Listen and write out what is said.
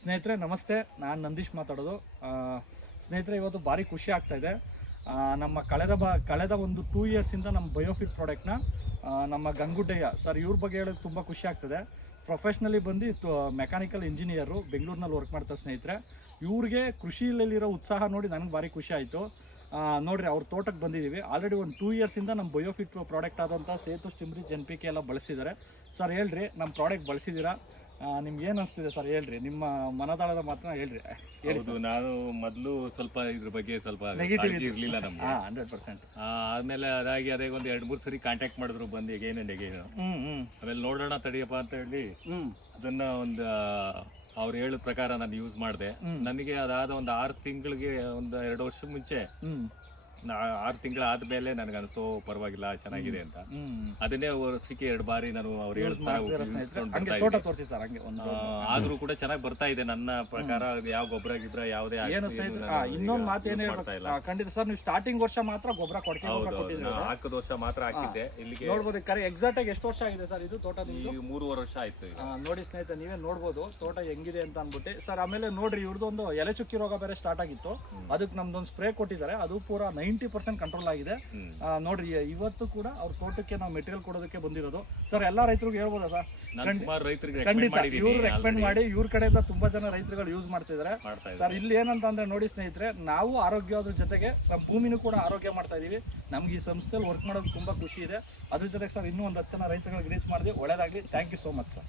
ಸ್ನೇಹಿತರೆ ನಮಸ್ತೆ, ನಾನು ನಂದೀಶ್ ಮಾತಾಡೋದು. ಸ್ನೇಹಿತರೆ, ಇವತ್ತು ಭಾರಿ ಖುಷಿ ಆಗ್ತಾ ಇದೆ. ನಮ್ಮ ಕಳೆದ ಒಂದು 2 ಇಯರ್ಸಿಂದ ನಮ್ಮ ಬಯೋಫಿಟ್ ಪ್ರಾಡಕ್ಟ್ನ ನಮ್ಮ ಗಂಗುಡ್ಡಯ್ಯ ಸರ್ ಇವ್ರ ಬಗ್ಗೆ ಹೇಳೋದು ತುಂಬ ಖುಷಿ ಆಗ್ತದೆ. ಪ್ರೊಫೆಷ್ನಲಿ ಬಂದು ಮೆಕ್ಯಾನಿಕಲ್ ಇಂಜಿನಿಯರು ಬೆಂಗಳೂರಿನಲ್ಲಿ ವರ್ಕ್ ಮಾಡ್ತಾರೆ. ಸ್ನೇಹಿತರೆ, ಇವ್ರಿಗೆ ಕೃಷಿಯಲ್ಲಿರೋ ಉತ್ಸಾಹ ನೋಡಿ ನನಗೆ ಭಾರಿ ಖುಷಿ ಆಯಿತು. ನೋಡಿರಿ, ಅವ್ರ ತೋಟಕ್ಕೆ ಬಂದಿದ್ದೀವಿ. ಆಲ್ರೆಡಿ ಒಂದು 2 ಇಯರ್ಸಿಂದ ನಮ್ಮ ಬಯೋಫಿಟ್ ಪ್ರಾಡಕ್ಟ್ ಆದಂಥ ಸೇತು ಸ್ಟಿಮ್ರಿಚ್ NPK ಎಲ್ಲ ಬಳಸಿದ್ದಾರೆ. ಸರ್ ಹೇಳ್ರಿ, ನಮ್ಮ ಪ್ರಾಡಕ್ಟ್ ಬಳಸಿದ್ದೀರಾ, ನಿಮ್ಗೆ ಏನು ಅನಿಸ್ತಿದೆ ಸರ್? ಹೇಳ್ರಿ, ನಿಮ್ಮ ಮನದಾಳದ ಮಾತ್ರ ಹೇಳ್ರಿ. ಹೌದು, ನಾನು ಮೊದಲು ಸ್ವಲ್ಪ ಇದ್ರ ಬಗ್ಗೆ ಸ್ವಲ್ಪ ನೆಗೆಟಿವ್ ಇರ್ಲಿಲ್ಲ ನಮ್ಗೆ. 100%. ಆದ್ಮೇಲೆ ಅದೇ ಒಂದು 2-3 ಸರಿ ಕಾಂಟ್ಯಾಕ್ಟ್ ಮಾಡಿದ್ರು ಬಂದು ಎಗೇನ್ ಆಮೇಲೆ ನೋಡೋಣ ತಡಿಯಪ್ಪ ಅಂತ ಹೇಳಿ ಅದನ್ನ ಒಂದು ಅವ್ರು ಹೇಳಿದ ಪ್ರಕಾರ ನಾನು ಯೂಸ್ ಮಾಡಿದೆ. ನನಗೆ ಅದಾದ ಒಂದು 6 ತಿಂಗಳಿಗೆ ಒಂದು 2 ವರ್ಷದ ಮುಂಚೆ 6 ತಿಂಗಳ ಆದ್ಮೇಲೆ ನನಗೆ ಅನಿಸ್ತು ಪರವಾಗಿಲ್ಲ, ಚೆನ್ನಾಗಿದೆ ಅಂತ. ಅದನ್ನೇ ವರ್ಷಕ್ಕೆ 2 ಬಾರಿ ನಾನು ಅವ್ರು ಆದ್ರೂ ಕೂಡ ಚೆನ್ನಾಗಿ ಬರ್ತಾ ಇದೆ ನನ್ನ ಪ್ರಕಾರ. ಯಾವ ಗೊಬ್ಬರ ಗಿಬ್ಬರ ಯಾವುದೇ ಇನ್ನೊಂದು ಮಾತೇನೇ ಖಂಡಿತ ಸರ್, ನೀವು ಸ್ಟಾರ್ಟಿಂಗ್ ವರ್ಷ ಮಾತ್ರ ಗೊಬ್ಬರ ಹಾಕದ ವರ್ಷ ಮಾತ್ರ ಹಾಕಿದ್ದೆ. ಇಲ್ಲಿಗೆ ನೋಡ್ಬೋದು, ಎಕ್ಸಾಕ್ಟ್ ಆಗಿ ಎಷ್ಟು ವರ್ಷ ಆಗಿದೆ ಸರ್ ಇದು ತೋಟ? 3.5 ವರ್ಷ ಆಯ್ತು. ನೋಡಿ ಸ್ನೇಹಿತರೆ, ನೀವೇ ನೋಡ್ಬೋದು ತೋಟ ಹೆಂಗಿದೆ ಅಂತ ಅನ್ಬಿಟ್ಟು. ಸರ್ ಆಮೇಲೆ ನೋಡ್ರಿ, ಇವ್ರದೊಂದು ಎಲೆ ಚುಕ್ಕಿ ರೋಗ ಬೇರೆ ಸ್ಟಾರ್ಟ್ ಆಗಿತ್ತು. ಅದಕ್ಕೆ ನಮ್ದೊಂದು ಸ್ಪ್ರೇ ಕೊಟ್ಟಿದ್ದಾರೆ, ಅದು ಪೂರ 90% ಕಂಟ್ರೋಲ್ ಆಗಿದೆ. ನೋಡ್ರಿ, ಇವತ್ತು ಕೂಡ ಅವ್ರ ತೋಟಕ್ಕೆ ನಾವು ಮೆಟೀರಿಯಲ್ ಕೊಡೋದಕ್ಕೆ ಬಂದಿರೋದು. ಸರ್ ಎಲ್ಲಾ ರೈತರಿಗೆ ಹೇಳ್ಬೋದಾ ಸರ್? ಖಂಡಿತ ಇವ್ರು ರೆಕಮೆಂಡ್ ಮಾಡಿ, ಇವ್ರ ಕಡೆಯಿಂದ ತುಂಬಾ ಜನ ರೈತರುಗಳು ಯೂಸ್ ಮಾಡ್ತಿದ್ದಾರೆ. ಸರ್ ಇಲ್ಲಿ ಏನಂತ ಅಂದ್ರೆ ನೋಡಿ ಸ್ನೇಹಿತರೆ, ನಾವು ಆರೋಗ್ಯದ ಜೊತೆಗೆ ನಮ್ಮ ಭೂಮಿನೂ ಕೂಡ ಆರೋಗ್ಯ ಮಾಡ್ತಾ ಇದೀವಿ. ನಮ್ಗೆ ಈ ಸಂಸ್ಥೆಯಲ್ಲಿ ವರ್ಕ್ ಮಾಡೋದು ತುಂಬಾ ಖುಷಿ ಇದೆ. ಅದ್ರ ಜೊತೆಗೆ ಸರ್ ಇನ್ನೂ ಒಂದು 10 ಜನ ರೈತರುಗಳಿಗೆ ರೀಚ್ ಮಾಡಿದ್ವಿ. ಒಳ್ಳೇದಾಗ್ಲಿ. Thank you so much sir.